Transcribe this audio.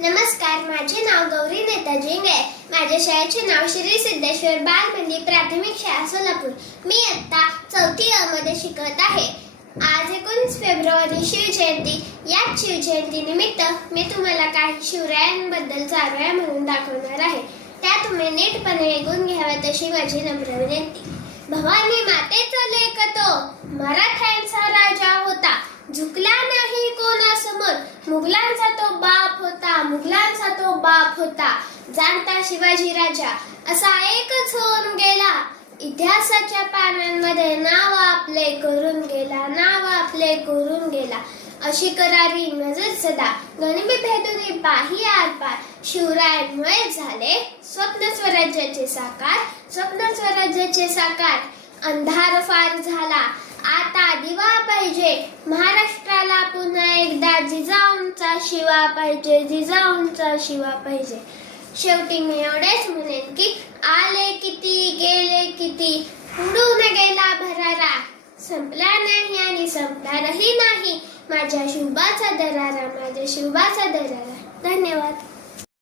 नमस्कार, माझे नाव गौरी नेताजी आहे. माझ्या शाळेचे नाव श्री सिद्धेश्वर बालमंदिर प्राथमिक शाळा सोलापूर. मी इयत्ता 4थी अ मध्ये शिकत आहे. आज 19 फेब्रुवारी शिवजयंती. या शिवजयंती निमित्त मी तुम्हाला काही शिवरायांबद्दल चारोळ्या म्हणून दाखवणार आहे. त्या तुम्ही नीटपणे ऐकून घ्याव्यात अशी माझी नम्र विनंती. भवानी मातेचा लेक तो मराठ्यांचा राजा होता, झुकला नाही कोणासमोर. मुघलांचा तो बाप होता, जाणता शिवाजी राजा असा एकच होऊन गेला. इतिहासाच्या पानांमध्ये नाव आपले करून गेला. अशी करारी नजर सदा गणिमी भेदुनी पाही आरपार. शिवरायांमुळे झाले स्वप्न स्वराज्याचे साकार. अंधार फार झाला, आता दिवा पाहिजे महाराष्ट्राला. पुन्हा एकदा जिजाऊंचा शिवा पाहिजे. शेवटी मी एवढेच म्हणेन की आले किती गेले किती, उडून गेला भरारा. संपला नाही आणि संपणारही नाही माझ्या शिवबाचा दरारा. धन्यवाद.